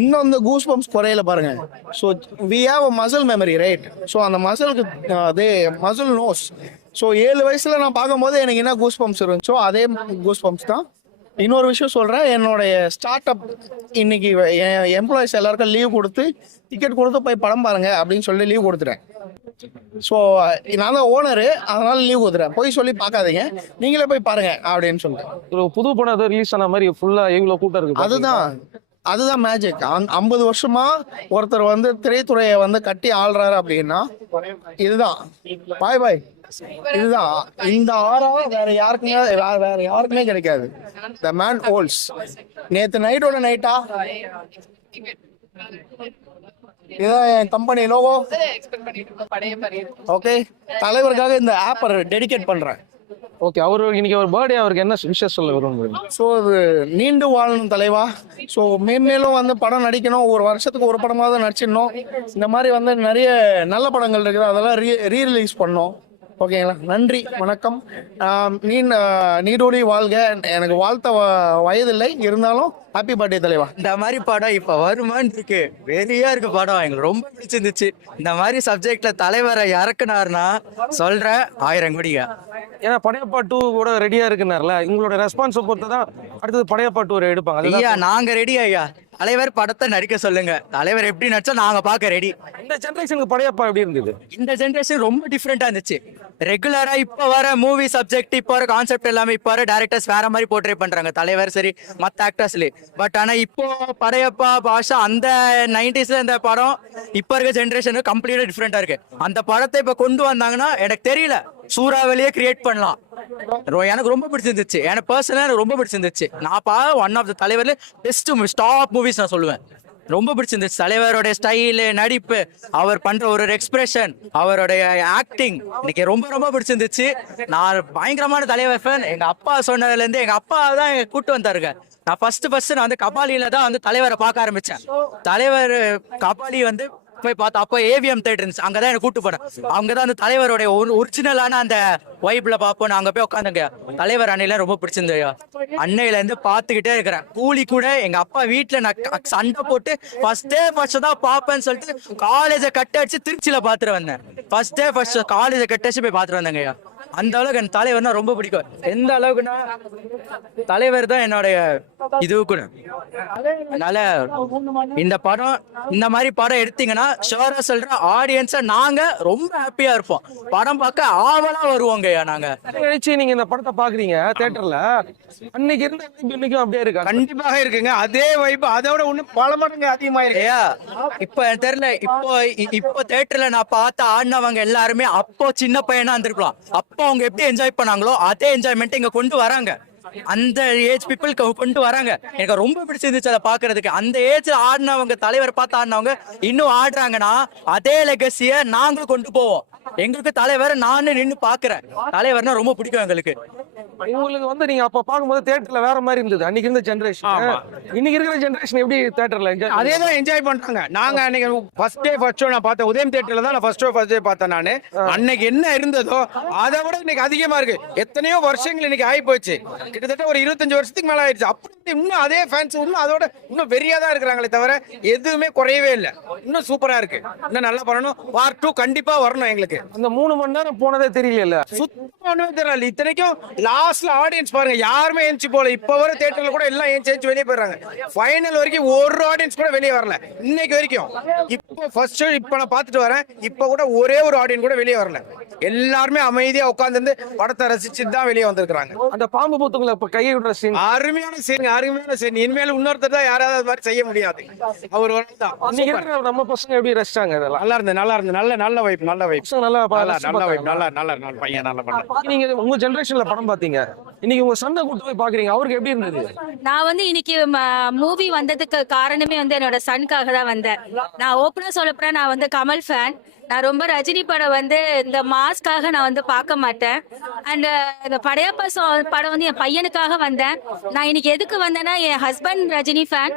இன்னும் இந்த goose bumps குறையல பாருங்க. So we have muscle memory right so அந்த மசிலுக்கு அதே மசில் நோஸ் ஸோ ஏழு வயசுல நான் பார்க்கும்போது எனக்கு என்ன கூஸ் பம்ப்ஸ் இருந்துச்சோ அதே கூஸ் பம்ப்ஸ் தான். இன்னொரு விஷயம் சொல்றேன் என்னுடைய ஸ்டார்ட் அப் இன்னைக்கு என் எம்ப்ளாயிஸ் எல்லாருக்கும் லீவ் கொடுத்து டிக்கெட் கொடுத்து போய் படம் பாருங்க அப்படின்னு சொல்லி லீவ் கொடுத்துட்டேன். ஸோ நான் தான் ஓனரு அதனால லீவ் கொடுத்துறேன் போய் சொல்லி பார்க்காதீங்க. நீங்களே போய் பாருங்க அப்படின்னு சொல்லிட்டு ஒரு புது படம் ரிலீஸ் ஆன மாதிரி ஃபுல்லா இவ்வளவு கூட்டம் இருக்கு அதுதான். அதுதான் மேஜிக் ஐம்பது வருஷமா ஒருத்தர் வந்து திரைத்துறையை வந்து கட்டி ஆள்றாரு அப்படின்னா இதுதான். பாய் பாய் இதுதான். இந்த ஆறா வேற யாருக்குமே வேற- வேற யாருக்குமே கிடைக்காது. த மேன் ஹோல்ஸ் நேத்து நைட்டோட நைட்டா இதான் என் கம்பெனி லோகோ ஓகே தலைவருக்காக இந்த ஆப்பை டெடிகேட் பண்றேன். ஓகே அவர் இன்னைக்கு ஒரு பர்த்டே அவருக்கு என்ன விஷயம் சொல்ல விரும்புறீங்க? ஸோ அது நீண்டு வாழணும் தலைவா. ஸோ மேன்மேலும் வந்து படம் நடிக்கணும். ஒரு வருஷத்துக்கு ஒரு படமாவது நடிச்சிடணும். இந்த மாதிரி வந்து நிறைய நல்ல படங்கள் இருக்குது. அதெல்லாம் ரீ ரீ ரிலீஸ் பண்ணோம் ஓகேங்களா நன்றி. வணக்கம். நீ நீடோடி வாழ்க. எனக்கு வாழ்த்த வ- வயதில்லை. இருந்தாலும் ஹாப்பி பர்த்டே தலைவா. இந்த மாதிரி படம் இப்ப வருமான்னு இருக்கு. வெறியா இருக்கு படம். எங்களுக்கு ரொம்ப பிடிச்சிருந்துச்சு. இந்த மாதிரி சப்ஜெக்ட்ல தலைவரை இறக்குனாருன்னா சொல்றேன். ஆயிரம் கோடிங்க. ஏன்னா படையப்பா டூ கூட ரெடியா இருக்குனார்ல. உங்களோட ரெஸ்பான்ஸை பொறுத்து தான் அடுத்தது படையப்பா டூ எடுப்பாங்க. ஐயா நாங்க ரெடி ஐயா? தலைவர் படத்தை நடிக்க சொல்லுங்க. தலைவர் எப்படி நடிச்சா நாங்க பார்க்க ரெடி இந்த ஜென்ரேஷனுக்கு படையப்பா எப்படி இருந்தது? இந்த ஜென்ரேஷன் ரொம்ப டிஃப்ரெண்டா இருந்துச்சு. ரெகுலரா இப்ப வர மூவி சப்ஜெக்ட் இப்ப வர கான்செப்ட் எல்லாமே இப்ப வர டேரக்டர்ஸ் வேற மாதிரி போர்ட்ரே பண்றாங்க. தலைவர் சரி மத்த ஆக்டர்ஸ்ல பட் ஆனா இப்போ படையப்பா பாஷா அந்த நைன்டிஸ்ல இந்த படம் இப்ப இருக்க ஜென்ரேஷன் கம்ப்ளீட்டா டிஃப்ரெண்டா இருக்கு. அந்த படத்தை இப்ப கொண்டு வந்தாங்கன்னா எனக்கு தெரியல. சூறாவளியே கிரியேட் பண்ணலாம். எனக்கு ரொம்ப பிடிச்சிருந்துச்சு. எனக்கு பர்சனலாக எனக்கு ரொம்ப பிடிச்சிருந்துச்சு. நான் பா ஒன் ஆஃப் த தலைவர்ல பெஸ்ட் ஸ்டாப் மூவிஸ் நான் சொல்லுவேன். ரொம்ப பிடிச்சிருந்துச்சு. தலைவருடைய ஸ்டைலு நடிப்பு அவர் பண்ற ஒரு எக்ஸ்பிரஷன் அவருடைய ஆக்டிங் இன்னைக்கு ரொம்ப ரொம்ப பிடிச்சிருந்துச்சு. நான் பயங்கரமான தலைவர் ஃபேன் எங்க அப்பா சொன்னதுல இருந்து எங்க அப்பா தான் எங்க கூட்டு வந்தாருங்க. நான் ஃபர்ஸ்ட் ஃபர்ஸ்ட் நான் வந்து கபாலியில தான் வந்து தலைவரை பார்க்க ஆரம்பிச்சேன். தலைவர் கபாலி வந்து போய் பார்த்தா அப்போ ஏவிஎம் தேட்டர் இருந்துச்சு. அங்கதான் எனக்கு கூட்டு போனேன். அங்கதான் அந்த தலைவருடைய ஒரிஜினலான அந்த வைப்ல பார்ப்போம். நான் அங்க போய் உட்காந்துங்க தலைவர் அன்னையில ரொம்ப பிடிச்சிருந்தது அன்னையில இருந்து பாத்துக்கிட்டே இருக்கிறேன். கூலி கூட எங்க அப்பா வீட்டுல நான் சண்டை போட்டு ஃபர்ஸ்ட் டே ஃபர்ஸ்ட் தான் பாப்பேன்னு சொல்லிட்டு காலேஜை கட்ட அடிச்சு திருச்சியில பாத்துட்டு வந்தேன். ஃபர்ஸ்ட் டே ஃபர்ஸ்ட் காலேஜை கட்ட அடிச்சு போய் பாத்துட்டு வந்தேங்க அந்த அளவுக்கு என் தலைவர்னா ரொம்ப பிடிக்கும். எந்த அளவுக்குன்னா தலைவர் தான் என்னுடைய இது கூட. அதனால இந்த படம் இந்த மாதிரி படம் எடுத்தீங்கன்னா ஷோரா சொல்ற ஆடியன்ஸ நாங்க ரொம்ப ஹாப்பியா இருப்போம். படம் பார்க்க ஆவலா வருவோங்கய்யா நாங்க. கழிச்சு நீங்க இந்த படத்தை பாக்குறீங்க தியேட்டர்ல அன்னைக்கு இருந்த இன்னைக்கும் அப்படியே இருக்கா? கண்டிப்பாக இருக்குங்க. அதே வைப்பு அதோட ஒண்ணு பல மடங்கு அதிகமாயிருக்கு ஐயா இப்ப எனக்கு தெரியல இப்போ இப்போ தேட்டர்ல நான் பார்த்த ஆடினவங்க எல்லாருமே அப்போ சின்ன பையனா இருந்திருக்கலாம். அப்போ அவங்க எப்படி என்ஜாய் பண்ணாங்களோ அதே என்ஜாய்மெண்ட் இங்க கொண்டு வராங்க. அந்த ஏஜ் பீப்புள் கொண்டு வராங்க. எனக்கு ரொம்ப பிடிச்சிருந்துச்சு அதை பாக்குறதுக்கு அந்த ஏஜ் ஆடினவங்க தலைவர் பார்த்து ஆடினவங்க இன்னும் ஆடுறாங்கன்னா அதே லெகசிய நாங்களும் கொண்டு போவோம். எங்களுக்கு தலைவர் நானும் நின்னு பாக்குறேன் தலைவர்னா ரொம்ப பிடிக்கும் எங்களுக்கு. உங்களுக்கு வந்து நீங்க அப்ப பாக்கும்போது தியேட்டர்ல வேற மாதிரி இருந்தது. அன்னைக்கு இருந்த ஜெனரேஷன் இன்னைக்கு இருக்கிற ஜெனரேஷன் எப்படி தியேட்டர்ல என்ஜாய் அதே தான் என்ஜாய் பண்றாங்க. நாங்க அன்னைக்கு ஃபர்ஸ்ட் டே ஃபர்ஸ்ட் ஷோ நான் பார்த்தேன் உதயம் தியேட்டர்ல தான் நான் ஃபர்ஸ்ட் ஷோ ஃபர்ஸ்ட் டே பார்த்தேன் நானு. அன்னைக்கு என்ன இருந்ததோ அதை விட இன்னைக்கு அதிகமா இருக்கு. எத்தனையோ வருஷங்கள் இன்னைக்கு ஆகி போச்சு கிட்டத்தட்ட ஒரு இருபத்தஞ்சு வருஷத்துக்கு மேல ஆயிடுச்சு. அப்படி இன்னும் அதே ஃபேன்ஸ் இன்னும் அதோட இன்னும் வெறியா தான் இருக்கிறாங்களே தவிர எதுவுமே குறையவே இல்லை. இன்னும் சூப்பரா இருக்கு. இன்னும் நல்லா பண்ணணும். பார்ட் டூ கண்டிப்பா வரணும் எங்களுக்கு. அந்த மூணு மணி நேரம் போனதே தெரியல சுத்தமா ஒண்ணுமே தெரியல. இத்தனைக்கும் லாஸ்ட்ல ஆடியன்ஸ் பாருங்க. யாருமே ஏஞ்சி போல இப்ப வர தியேட்டர்ல கூட எல்லாம் ஏஞ்சி ஏஞ்சி வெளியே போயிடுறாங்க. ஃபைனல் வரைக்கும் ஒரு ஆடியன்ஸ் கூட வெளியே வரல. இன்னைக்கு வரைக்கும். இப்போ ஃபர்ஸ்ட் இப்ப நான் பார்த்துட்டு வரேன். இப்ப கூட ஒரே ஒரு ஆடியன்ஸ் கூட வெளியே வரல. எல்லாருமே அமைதியா உட்கார்ந்து படத்தை ரசிச்சுட்டு தான் வெளியே வந்திருக்காங்க அந்த பாம்பு புத்துங்களை இப்ப கையை விடுற சீன் அருமையான சீன் அருமையான சீன் இனிமேல் இன்னொருத்தர் தான் யாராவது அது மாதிரி செய்ய முடியாது. அவர் தான். நம்ம பசங்க எப்படி ரசிச்சாங்க இதெல்லாம்? நல்லா இருந்தது நல்லா இருந்தது. நல்ல நல்ல வைப் நல்ல வைப் நல்லா நல்லா வைப்? நல்லா நல்ல நல்ல பையன் நல்ல பண்ண நீங்க உங்க ஜெனரேஷன்ல படம் பாத்தீங்க. இன்னைக்கு உங்க சண்டை கூட்டு போய் பாக்குறீங்க. அவருக்கு எப்படி இருந்தது? நான் வந்து இன்னைக்கு மூவி வந்ததுக்கு காரணமே வந்து என்னோட சனுக்காக தான் வந்தேன். நான் ஓப்பனா சொல்ல போறேன். நான் வந்து கமல் ஃபேன் நான் ரொம்ப ரஜினி படம் வந்து இந்த மாஸ்க்காக நான் வந்து பார்க்க மாட்டேன். அண்ட் uh, இந்த படையப்பா song படம் வந்து என் பையனுக்காக வந்தேன். நான் இன்னைக்கு எதுக்கு வந்தேன்னா என் husband Rajini fan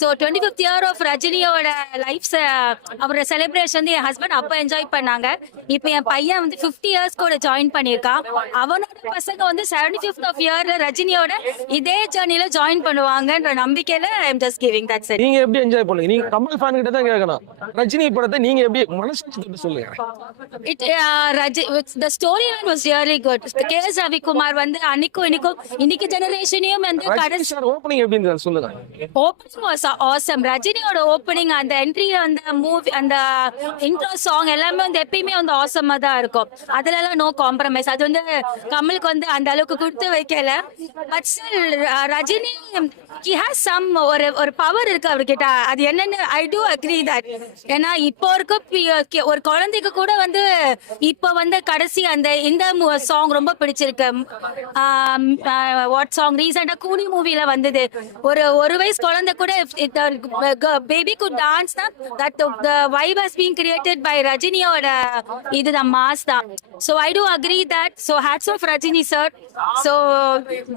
so twenty fifth year of ரஜினியோட லைஃப் uh, அவரோட செலிப்ரேஷன் வந்து என் ஹஸ்பண்ட் அப்போ என்ஜாய் பண்ணாங்க. இப்போ என் பையன் வந்து ஃபிஃப்டி இயர்ஸ் கூட ஜாயின் பண்ணியிருக்கான். அவனோட பசங்க வந்து செவன்டி ஃபிஃப்த் ஆஃப் இயர்ல ரஜினியோட இதே ஜேர்னில ஜாயின் பண்ணுவாங்கன்ற நம்பிக்கையில ஐம் ஜஸ்ட் கிவிங் தட்ஸ் நீங்க எப்படி என்ஜாய் பண்ணுங்க நீங்க கமல் ஃபேன் கிட்ட தான் கேட்கணும். ரஜினி படத்தை நீங்க எப்படி மனசு it Raji the story line was really good K S Ravikumar வந்து அன்னைக்கும் இன்னைக்கும் இன்னைக்கு ஜெனரேஷனையும் வந்து ஓப்பனிங் எப்படி இருந்தது? சொல்லுங்க. ஓப்பனிங் வாஸ் ஆசம் ரஜினியோட ஓப்பனிங் அந்த என்ட்ரி அந்த மூவி அந்த இன்ட்ரோ சாங் எல்லாமே வந்து எப்பயுமே வந்து ஆசமா தான் இருக்கும். அதுல எல்லாம் நோ காம்ப்ரமைஸ் அது வந்து கமலுக்கு வந்து அந்த அளவுக்கு கொடுத்து வைக்கல. But still Rajini he has some ஒரு ஒரு பவர் இருக்கு அவர்கிட்ட. அது என்னன்னு ஐ டூ அக்ரி தட் ஏன்னா இப்போ இருக்க ஒரு குழந்தைக்கு கூட வந்து இப்ப வந்து கடைசி அந்த இந்த சாங் ரொம்ப பிடிச்சிருக்கு. வாட் சாங் ரீசெண்டா கூனி மூவில வந்தது. ஒரு ஒரு வயசு குழந்தை கூட பேபி குட் டான்ஸ் தான் that the vibe has been created by ரஜினியோட இதுதான் மாஸ் தான். So I do agree that so hats off Rajini sir so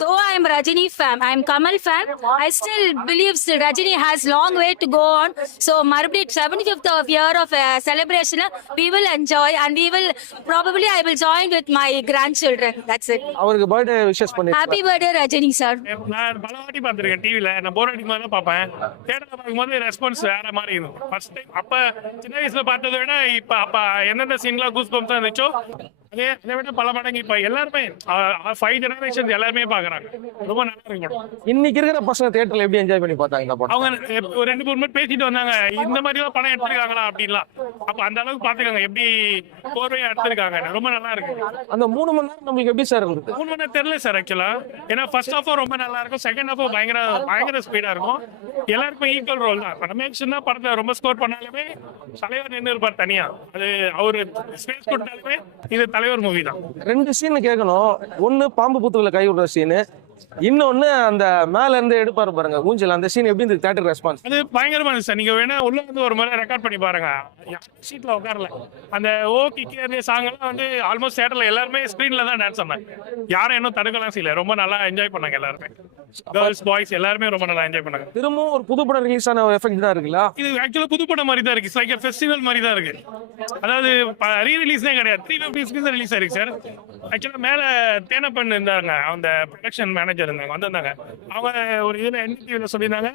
though I am Rajini fame I am Kamal fame I still believes Rajini has long way to go on so மறுபடியும் seventy fifth of year of celebration we will enjoy and we will probably I will join with my grand children that's it அவருக்கு birthday wishes பண்ணி happy birthday Rajini sir நான் பல வாட்டி பார்த்துருக்கேன் டிவியில் நான் போர் அடிக்கும் போது பார்ப்பேன். தேட்டரில் பார்க்கும்போது ரெஸ்பான்ஸ் வேற மாதிரி இருக்கும். ஃபர்ஸ்ட் டைம் அப்போ சின்ன வயசுல பார்த்ததை விட இப்போ அப்போ எந்தெந்த சீன்லாம் கூஸ் பம்ப்ஸாக இருந்துச்சோ அதே அதை விட பல மடங்கு இப்போ எல்லாருமே ஃபைவ் ஜெனரேஷன் எல்லாருமே பார்க்குறாங்க ரொம்ப நல்லா இருக்கு படம். இன்னைக்கு இருக்கிற பசங்க தியேட்டர்ல எப்படி என்ஜாய் பண்ணி பார்த்தாங்க இந்த படம்? அவங்க ரெண்டு மூணு பேர் பேசிட்டு வந்தாங்க. இந்த மாதிரிலாம் படம் எடுத்திருக்காங்களா அப்படின்லாம். அப்ப அந்த அளவுக்கு பாத்துக்காங்க எப்படி கோர்வையா எடுத்திருக்காங்க. ரொம்ப நல்லா இருக்கு. அந்த மூணு மணி நேரம் நம்மளுக்கு எப்படி சார் இருந்தது? மூணு மணி நேரம் தெரியல சார் ஆக்சுவலா ஏன்னா ஃபர்ஸ்ட் ஹாஃபும் ரொம்ப நல்லா இருக்கும். செகண்ட் ஹாஃபும் பயங்கர பயங்கர ஸ்பீடா இருக்கும். எல்லாருக்கும் ஈக்குவல் ரோல் தான். ரமேஷ் தான் படத்தை ரொம்ப ஸ்கோர் பண்ணாலுமே தலைவர் நின்று இருப்பார் தனியா. அது அவரு ஸ்பேஸ் கொடுத்தாலுமே இது தலைவர் மூவி தான். ரெண்டு சீன் கேட்கணும் ஒன்னு பாம்பு புத்துக்குள்ள கை விடுற சீனு இன்னொன்னு அந்த மேல இருந்து எடுப்பாரு பாருங்க ஊஞ்சல் அந்த சீன் எப்படி இருந்தது? தேட்டர் ரெஸ்பான்ஸ் அது பயங்கரமா இருந்துச்சு சார் நீங்க வேணா உள்ள வந்து ஒரு முறை ரெக்கார்ட் பண்ணி பாருங்க. சீட்ல உட்காரல. அந்த ஓ கிக்கே சாங் எல்லாம் வந்து ஆல்மோஸ்ட் தேட்டர்ல எல்லாருமே ஸ்கிரீன்ல தான் டான்ஸ் பண்ணாங்க யாரும் இன்னும் தடுக்கலாம் செய்யல. ரொம்ப நல்லா என்ஜாய் பண்ணாங்க எல்லாருமே. கேர்ள்ஸ் பாய்ஸ் எல்லாருமே ரொம்ப நல்லா என்ஜாய் பண்ணாங்க. திரும்பவும் ஒரு புது படம் ரிலீஸ் ஆன எஃபெக்ட் தான் இருக்குல்ல? இது ஆக்சுவலா புது படம் மாதிரி தான் இருக்கு. லைக் ஃபெஸ்டிவல் மாதிரி தான் இருக்கு. அதாவது ரீ ரிலீஸ்னே கிடையாது. த்ரீ ஃபிஃப்டி ரிலீஸ் ஆயிருக்கு சார் ஆக்சுவலா மேல தேனப்பன் இருந்தாங்க அந்த ப்ரொடக்ஷன் மேனேஜர் இருந்தாங்க வந்திருந்தாங்க. அவங்க ஒரு இதுல என்டிவில சொல்லியிருந்தாங்க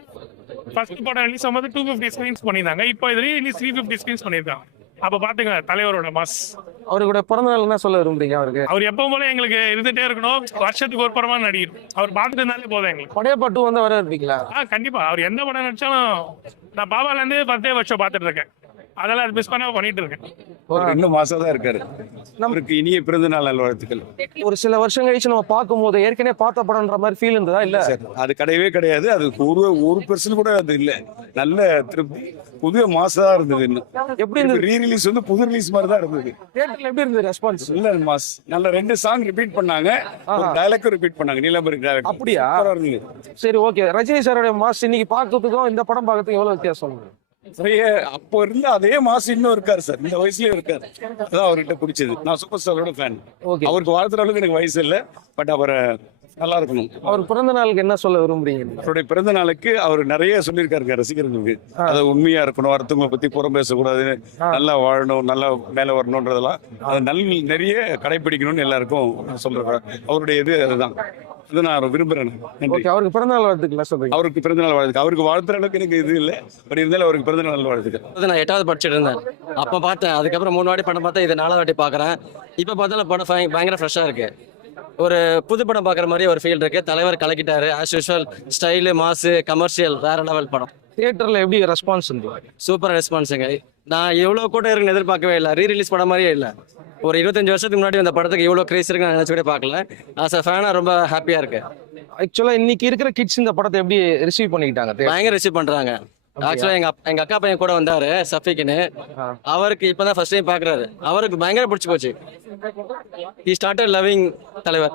ஃபர்ஸ்ட் படம் ரிலீஸ் ஆகும்போது டூ ஃபிஃப்டி ஸ்கிரீன்ஸ் பண்ணியிருந்தாங்க இப்போ இது ரிலீஸ் த்ரீ ஃபிஃப்டி ஸ்கிரீன்ஸ் பண்ணியிருக்காங்க. அப்ப பாத்துங்க தலைவரோட மாஸ் அவருடைய பிறந்த நாள் என்ன சொல்ல விரும்புறீங்க அவருக்கு? அவர் எப்பவும் போல எங்களுக்கு இருந்துட்டே இருக்கணும் வருஷத்துக்கு ஒரு படமா நடிகர். அவர் பார்த்துட்டு இருந்தாலே போதும் எங்களுக்கு. படையப்பா டூ வந்து வர இருப்பீங்களா? கண்டிப்பா. அவர் எந்த படம் நடிச்சாலும் நான் பாபால இருந்து பத்தே வருஷம் பார்த்துட்டு இருக்கேன். அதெல்லாம் அது மிஸ் பண்ணாம பண்ணிட்டு இருக்கேன் இன்னும் மாசம் தான் இருக்காரு. நம்மளுக்கு இனிய பிறந்த நாள் நல்வாழ்த்துக்கள். ஒரு சில வருஷம் கழிச்சு நம்ம பார்க்கும்போது ஏற்கனவே பார்த்த படம்ன்ற மாதிரி ஃபீல் இருந்ததா? இல்ல? அது கிடையவே கிடையாது. அது ஒரு ஒரு பெர்சன்ட் கூட அது இல்ல. நல்ல திருப்தி. புதிய மாசம் தான் இருந்தது இன்னும். எப்படி இருந்தது? ரீ ரிலீஸ் வந்து புது ரிலீஸ் மாதிரி தான் இருந்தது. தியேட்டர்ல எப்படி இருந்தது ரெஸ்பான்ஸ் நல்ல மாஸ். நல்ல ரெண்டு சாங் ரிப்பீட் பண்ணாங்க. ஒரு டயலாக்கும் ரிப்பீட் பண்ணாங்க. நீலம்பரி டயலாக் அப்படியா? சரி ஓகே ரஜினி சாரோட மாஸ் இன்னைக்கு பார்க்கறதுக்கும் இந்த படம் பார்க்கறதுக்கும் எவ்வளவு வித்தியாசம்? அப்போ இருந்த அதே மாசம் இன்னும் இருக்காரு சார். இந்த வயசுலயும் இருக்காரு. அதான் அவர்கிட்ட பிடிச்சது. நான் சூப்பர் ஸ்டாரோட ஃபேன். அவருக்கு வாழ்த்துற அளவுக்கு எனக்கு வயசு இல்லை. பட் அவரை நல்லா இருக்கணும். அவர் பிறந்த நாளுக்கு என்ன சொல்ல விரும்புறீங்க? அவருடைய பிறந்த நாளுக்கு அவர் நிறைய சொல்லியிருக்காருங்க ரசிகர்களுக்கு. அது உண்மையா இருக்கணும். அடுத்தவங்களை பத்தி புறம் பேசக்கூடாது. நல்லா வாழணும். நல்லா மேல வரணும்ன்றதெல்லாம் அது நல் நிறைய கடைபிடிக்கணும்னு எல்லாருக்கும் சொல்றேன். அவருடைய இது அதுதான். இது நான் விரும்புறேன். ஓகே அவருக்கு பிறந்த நாள் வாழ்த்துக்கள் சொல்றீங்க. அவருக்கு பிறந்த நாள் வாழ்த்துக்கள். அவருக்கு வாழ்த்துற அளவுக்கு எனக்கு இது இல்லை. பட் இருந்தாலும் அவருக்கு பிறந்த நாள் வாழ்த்துக்கள். அது நான் எட்டாவது படிச்சுட்டு இருந்தேன் அப்போ பார்த்தேன் அதுக்கப்புறம் மூணு வாட்டி படம் பார்த்தா இது நாலாவது வாட்டி பார்க்குறேன். இப்போ பார்த்தாலும் படம் பயங்கர ஃப்ரெஷ்ஷாக இருக்கு. ஒரு புது படம் பார்க்குற மாதிரி ஒரு ஃபீல் இருக்கு. தலைவர் கலக்கிட்டாரு. As usual style mass commercial வேற லெவல் படம். தியேட்டர்ல எப்படி ரெஸ்பான்ஸ் இருந்தது சூப்பர் ரெஸ்பான்ஸுங்க நான் எவ்வளோ கூட்டம் இருக்குன்னு எதிர்பார்க்கவே இல்லை. ரீ ரிலீஸ் படம் மாதிரியே இல்லை. ஒரு இருபத்தஞ்சு வருஷத்துக்கு முன்னாடி அந்த படத்துக்கு இவ்வளோ கிரேஸ் இருக்குன்னு நான் நினச்சி கூட பார்க்கல. ஆஸ் அ ஃபேனாக ரொம்ப ஹாப்பியாக இருக்கு. ஆக்சுவலா இன்னைக்கு இருக்கிற கிட்ஸ் இந்த படத்தை எப்படி ரிசீவ் பண்ணிக்கிட்டாங்க? பயங்கர ரிசீவ் பண்ணுறாங்க ஆக்சுவலா எங்க எங்க அக்கா பையன் கூட வந்தாரு சஃபிக்னு அவருக்கு இப்பதான் ஃபர்ஸ்ட் டைம் பாக்குறாரு. அவருக்கு பயங்கர பிடிச்சி போச்சு. ஹி ஸ்டார்டட் லவ்விங் தலைவர்.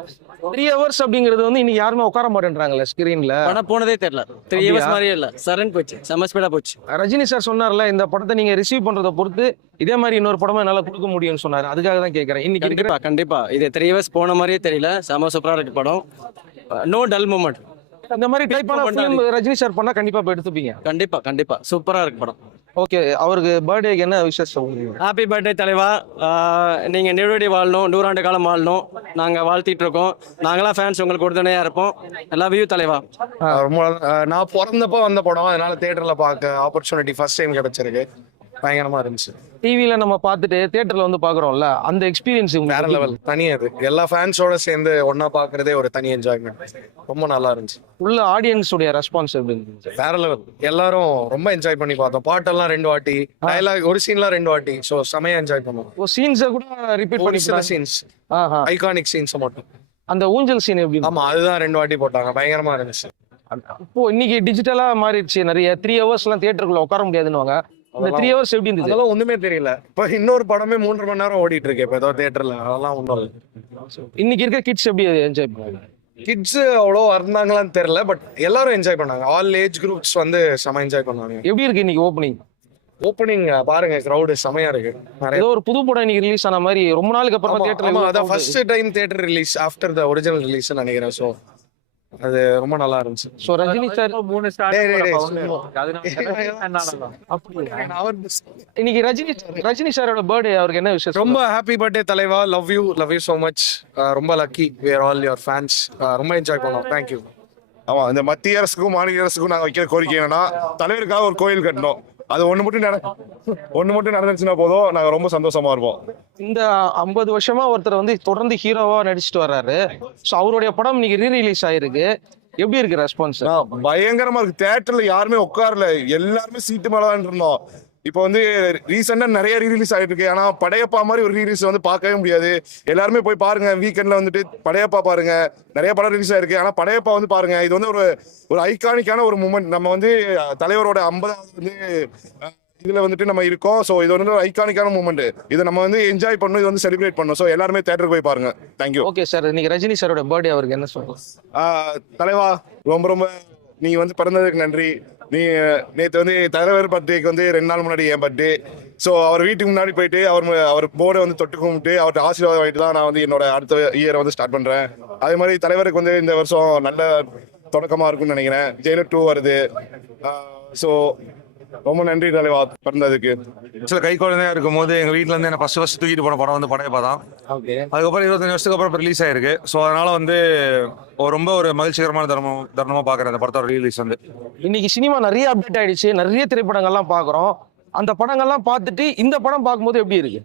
த்ரீ ஹவர்ஸ் அப்படிங்கிறது வந்து இன்னைக்கு யாருமே உட்கார மாட்டேன்றாங்கல்ல ஸ்கிரீன்ல படம் போனதே தெரியல. த்ரீ? இயர்ஸ் மாதிரியே இல்ல. சரண் போச்சு. செம்ம ஸ்பீடா போச்சு. ரஜினி சார் சொன்னார்ல இந்த படத்தை நீங்க ரிசீவ் பண்றதை பொறுத்து இதே மாதிரி இன்னொரு படமா என்னால கொடுக்க முடியும்னு சொன்னாரு. அதுக்காக தான் கேட்கறேன் இன்னைக்கு கண்டிப்பா கண்டிப்பா. இது த்ரீ இயர்ஸ் போன மாதிரியே தெரியல. செம்ம சூப்பரா இருக்கு படம். நோ டல் மூமெண்ட் இந்த மாதிரி டைப்பான. ஃபிலிம் ரஜினி சார் பண்ணா கண்டிப்பா போய் எடுத்துப்பீங்க. கண்டிப்பா கண்டிப்பா. சூப்பரா இருக்கு படம். ஓகே அவருக்கு பர்த்டேக்கு என்ன விஷயம் சொல்லுங்க ஹாப்பி பர்த்டே தலைவா நீங்க நெடுவடி வாழணும் நூறாண்டு காலம் வாழணும். நாங்க வாழ்த்திட்டு இருக்கோம். நாங்களாம் ஃபேன்ஸ் உங்களுக்கு உறுதுணையா இருப்போம். லவ் யூ தலைவா. ரொம்ப நான் பிறந்தப்போ வந்த படம். அதனால தியேட்டர்ல பார்க்க ஆப்பர்ச்சுனிட்டி ஃபர்ஸ்ட் டைம் கிடைச்சிருக்கு. பயங்கரமா இருந்துச்சு. டிவில நம்ம பார்த்துட்டு தியேட்டர்ல வந்து பாக்குறோம்ல அந்த எக்ஸ்பீரியன்ஸ் வேற லெவல் தனி அது. எல்லா ஃபேன்ஸோட சேர்ந்து ஒண்ணா பாக்குறதே ஒரு தனி என்ஜாய்மெண்ட் ரொம்ப நல்லா இருந்துச்சு. உள்ள ஆடியன்ஸ் உடைய ரெஸ்பான்ஸ் எப்படி இருந்துச்சு? வேற லெவல் எல்லாரும் ரொம்ப என்ஜாய் பண்ணி பார்த்தோம். பாட்டெல்லாம் ரெண்டு வாட்டி. டயலாக் ஒரு சீன்லாம் ரெண்டு வாட்டி. ஸோ செமையா என்ஜாய் பண்ணோம். ஓ சீன்ஸை கூட ரிப்பீட் பண்ணி சில சீன்ஸ் ஆஹா ஐகானிக் சீன்ஸ் மட்டும். அந்த ஊஞ்சல் சீன் எப்படி? ஆமா அதுதான் ரெண்டு வாட்டி போட்டாங்க. பயங்கரமா இருந்துச்சு. இப்போ இன்னைக்கு டிஜிட்டலா மாறிடுச்சு. நிறைய த்ரீ ஹவர்ஸ் எல்லாம் தியேட்டருக்குள்ள உட்கார முடியாதுன்னு இந்த த்ரீ ஹவர்ஸ் எப்படி இருந்துச்சு அதெல்லாம் ஒண்ணுமே தெரியல. இப்போ இன்னொரு படமே மூன்றரை மணி நேரம் ஓடிட்டு இருக்கு இப்போ ஏதோ தியேட்டர்ல அதெல்லாம் ஒன்றும் இன்னைக்கு இருக்க கிட்ஸ் எப்படி என்ஜாய் பண்ணுவாங்க கிட்ஸ் அவ்வளோ இருந்தாங்களான்னு தெரியல பட் எல்லாரும் என்ஜாய் பண்ணாங்க. ஆல் ஏஜ் குரூப்ஸ் வந்து செம என்ஜாய் பண்ணாங்க எப்படி இருக்கு இன்னைக்கு ஓப்பனிங் ஓப்பனிங் பாருங்க கிரௌடு செமையா இருக்கு. ஏதோ ஒரு புது படம் இன்னைக்கு ரிலீஸ் ஆன மாதிரி ரொம்ப நாளுக்கு அப்புறம் ஆமா அதான் first time theatre release after the original release நினைக்கிறேன். ஸோ அது ரொம்ப நல்லா இருந்துச்சு. ஸோ ரஜினி சார் மூணு ஸ்டார் இன்னைக்கு ரஜினி ரஜினி சாரோட பர்த்டே அவருக்கு என்ன விஷயம் ரொம்ப ஹாப்பி பர்த்டே தலைவா. Love you love you so much ரொம்ப lucky we are all your fans ரொம்ப என்ஜாய் பண்ணோம். தேங்க்யூ ஆமா இந்த மத்திய அரசுக்கும் மாநில அரசுக்கும் நாங்க வைக்கிற கோரிக்கை என்னன்னா தலைவருக்காக ஒரு கோயில் கட்டணும் அது ஒண்ணு மட்டும் நட ஒண்ணு மட்டும் நடந்துச்சுன்னா போதும். நாங்க ரொம்ப சந்தோஷமா இருப்போம். இந்த ஐம்பது வருஷமா ஒருத்தர் வந்து தொடர்ந்து ஹீரோவா நடிச்சிட்டு வர்றாரு. ஸோ அவருடைய படம் இன்னைக்கு ரீ ரிலீஸ் ஆயிருக்கு. எப்படி இருக்கு ரெஸ்பான்ஸ் பயங்கரமா இருக்கு. தியேட்டர்ல யாருமே உட்காரல. எல்லாருமே சீட்டு மேலதான் இருந்தோம். இப்போ வந்து ரீசெண்டா நிறைய ரீரிலீஸ் ஆயிட்டு இருக்கு ஆனா படையப்பா மாதிரி ஒரு ரீரிலீஸ் வந்து பார்க்கவே முடியாது. எல்லாருமே போய் பாருங்க வீக்கெண்ட்ல வந்துட்டு படையப்பா பாருங்க. நிறைய படம் ரிலீஸ் ஆயிருக்கு. ஆனா படையப்பா வந்து பாருங்க இது வந்து ஒரு ஒரு ஐகானிக்கான ஒரு மூமெண்ட் நம்ம வந்து தலைவரோட ஐம்பதாவது வந்து இதுல வந்துட்டு நம்ம இருக்கோம். ஸோ இது வந்து ஒரு ஐகானிக்கான மூமெண்ட் இதை நம்ம வந்து என்ஜாய் பண்ணணும். இது வந்து செலிப்ரேட் பண்ணணும். ஸோ எல்லாருமே தேட்டருக்கு போய் பாருங்க. தேங்க்யூ ஓகே சார் இன்னைக்கு ரஜினி சாரோட பர்த்டே அவருக்கு என்ன ஆஹ் தலைவா ரொம்ப ரொம்ப நீ வந்து பிறந்ததுக்கு நன்றி. நீ நேற்று வந்து தலைவர் பர்த்டேக்கு வந்து ரெண்டு நாள் முன்னாடி என் பர்த்டே ஸோ அவர் வீட்டுக்கு முன்னாடி போயிட்டு அவர் அவர் போர்டை வந்து தொட்டு கும்பிட்டு அவர்கிட்ட ஆசீர்வாதம் வாங்கிட்டு தான் நான் வந்து என்னோட அடுத்த இயரை வந்து ஸ்டார்ட் பண்ணுறேன் அதே மாதிரி தலைவருக்கு வந்து இந்த வருஷம் நல்ல தொடக்கமாக இருக்கும்னு நினைக்கிறேன். ஜெயிலர் டூ வருது. ஸோ ரொம்ப நன்றி தலைவா பிறந்ததுக்கு. சில கை குழந்தையா இருக்கும் போது எங்க வீட்ல இருந்து என்ன ஃபர்ஸ்ட் ஃபர்ஸ்ட் தூக்கிட்டு போன படம் வந்து படையப்பா தான் அதுக்கப்புறம் இருபத்தஞ்சு வருஷத்துக்கு அப்புறம் ரிலீஸ் ஆயிருக்கு. ஸோ அதனால வந்து ஒரு ரொம்ப ஒரு மகிழ்ச்சிகரமான தருணம் தருணமா பாக்குறேன் அந்த படத்தோட ரிலீஸ் வந்து. இன்னைக்கு சினிமா நிறைய அப்டேட் ஆயிடுச்சு. நிறைய திரைப்படங்கள்லாம் பார்க்குறோம் அந்த படங்கள்லாம் பார்த்துட்டு இந்த படம் பார்க்கும்போது எப்படி இருக்கு?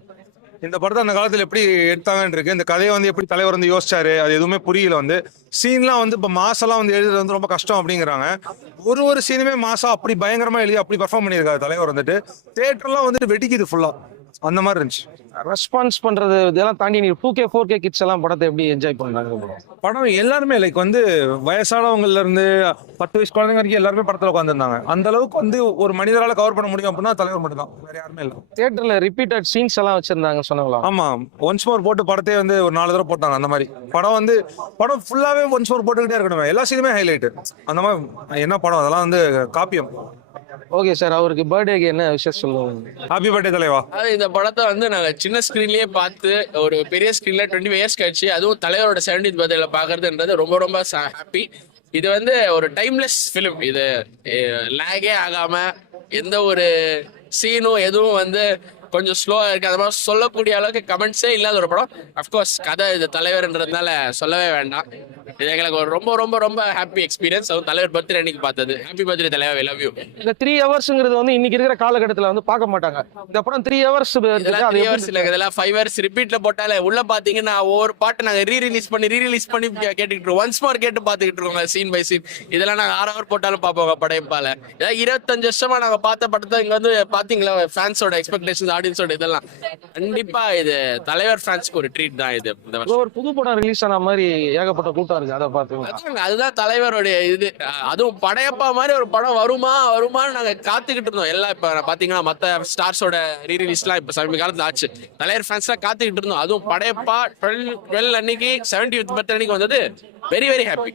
இந்த படத்தை அந்த காலத்தில் எப்படி எடுத்தாங்கன்னு இருக்கு இந்த கதையை வந்து எப்படி தலைவர் வந்து யோசிச்சாரு அது எதுவுமே புரியல வந்து. சீன்லாம் வந்து இப்போ மாசெல்லாம் வந்து எழுதுறது வந்து ரொம்ப கஷ்டம் அப்படிங்கிறாங்க. ஒரு ஒரு சீனுமே மாசம் அப்படி பயங்கரமா எழுதி அப்படி பர்ஃபார்ம் பண்ணியிருக்காரு தலைவர் வந்துட்டு. தேட்டர்லாம் வந்துட்டு வெடிக்குது ஃபுல்லாக அந்த மாதிரி இருந்துச்சு. ரெஸ்பான்ஸ் பண்றது இதெல்லாம் தாண்டி நீ two K four K kids எல்லாம் படத்தை எப்படி என்ஜாய் பண்ணாங்க படம் எல்லாருமே லைக் வந்து வயசானவங்கல இருந்து பத்து வயசு குழந்தைங்க வரைக்கும் எல்லாருமே படத்துல உட்காந்துருந்தாங்க அந்த அளவுக்கு வந்து ஒரு மனிதரால கவர் பண்ண முடியும் அப்படின்னா தலைவர் மட்டும் தான் வேற யாருமே இல்லை. தியேட்டர்ல ரிப்பீட்டட் சீன்ஸ் எல்லாம் வச்சிருந்தாங்க சொன்னாங்களா? ஆமா. ஒன்ஸ் மோர் போட்டு படத்தையே வந்து ஒரு நாலு தடவை போட்டாங்க அந்த மாதிரி. படம் வந்து படம் ஃபுல்லாவே ஒன்ஸ் மோர் போட்டுக்கிட்டே இருக்கணும். எல்லா சீனுமே ஹைலைட் அந்த மாதிரி என்ன படம்? அதெல்லாம் வந்து காப்பியம். ஓகே சார் அவருக்கு பர்த்டேக்கு என்ன விஷயம் சொல்லுவாங்க ஹாப்பி பர்த்டே தலைவா. அது இந்த படத்தை வந்து நாங்க சின்ன ஸ்கிரீன்லயே பார்த்து ஒரு பெரிய ஸ்கிரீன்ல டுவெண்ட்டி இயர்ஸ் கழிச்சு அதுவும் தலைவரோட செவன்டீன் பர்த்டேல பாக்குறதுன்றது ரொம்ப ரொம்ப ஹாப்பி இது வந்து ஒரு டைம்லெஸ் ஃபிலிம் இது லேகே ஆகாம எந்த ஒரு சீனும் எதுவும் வந்து கொஞ்சம் ஸ்லோவா இருக்கு. அந்த மாதிரி சொல்லக்கூடிய அளவுக்கு கமெண்ட்ஸே இல்லாத ஒரு படம். அஃப்கோர்ஸ் கதை இது தலைவர்ன்றதுனால சொல்லவே வேண்டாம். இது எங்களுக்கு ஒரு ரொம்ப ரொம்ப ரொம்ப ஹாப்பி எக்ஸ்பீரியன்ஸ் அதுவும் தலைவர் பர்த்டே அன்னைக்கு பார்த்தது. ஹாப்பி பர்த்டே தலைவர் லவ் யூ இந்த த்ரீ ஹவர்ஸ்ங்கிறது வந்து இன்னைக்கு இருக்கிற காலகட்டத்தில் வந்து பார்க்க மாட்டாங்க. இந்த படம் த்ரீ ஹவர்ஸ் த்ரீ ஹவர்ஸ் இல்ல. இதெல்லாம் ஃபைவ் ஹவர்ஸ் ரிப்பீட்ல போட்டாலே உள்ள பாத்தீங்கன்னா ஒவ்வொரு பாட்டு நாங்க ரீ ரிலீஸ் பண்ணி ரீ ரிலீஸ் பண்ணி கேட்டுக்கிட்டு இருக்கோம். ஒன்ஸ் மோர் கேட்டு பாத்துக்கிட்டு இருக்கோம். சீன் பை சீன் இதெல்லாம் நாங்க ஆறு ஹவர் போட்டாலும் பாப்போம் படையப்பால ஏதாவது இருபத்தஞ்சு வருஷமா நாங்க பார்த்த படத்தை இங்க வந்து பாத்தீங்களா? ஃபேன்ஸோட எக்ஸ்பெக்டேஷன் ஆடியன்ஸோட இதெல்லாம். கண்டிப்பா இது தலைவர் ஃபேன்ஸ்க்கு ஒரு ட்ரீட் தான் இது இந்த வருஷம். ஒரு புது படம் ரிலீஸ் ஆன மாதிரி ஏகப்பட்ட கூட்டம் இருக்கு அதை அதாங்க, அதுதான் தலைவருடைய இது. அதுவும் படையப்பா மாதிரி ஒரு படம் வருமா வருமான்னு நாங்க காத்துக்கிட்டு இருந்தோம். எல்லாம் இப்ப பாத்தீங்கன்னா மத்த ஸ்டார்ஸோட ரீரிலீஸ்லாம் இப்ப சமீப காலத்துல ஆச்சு. தலைவர் ஃபேன்ஸ்லாம் காத்துக்கிட்டு இருந்தோம். அதுவும் படையப்பா டுவெல் டுவெல் அன்னைக்கு செவன்டி பர்த்டே அன்னைக்கு வந்தது. Very very happy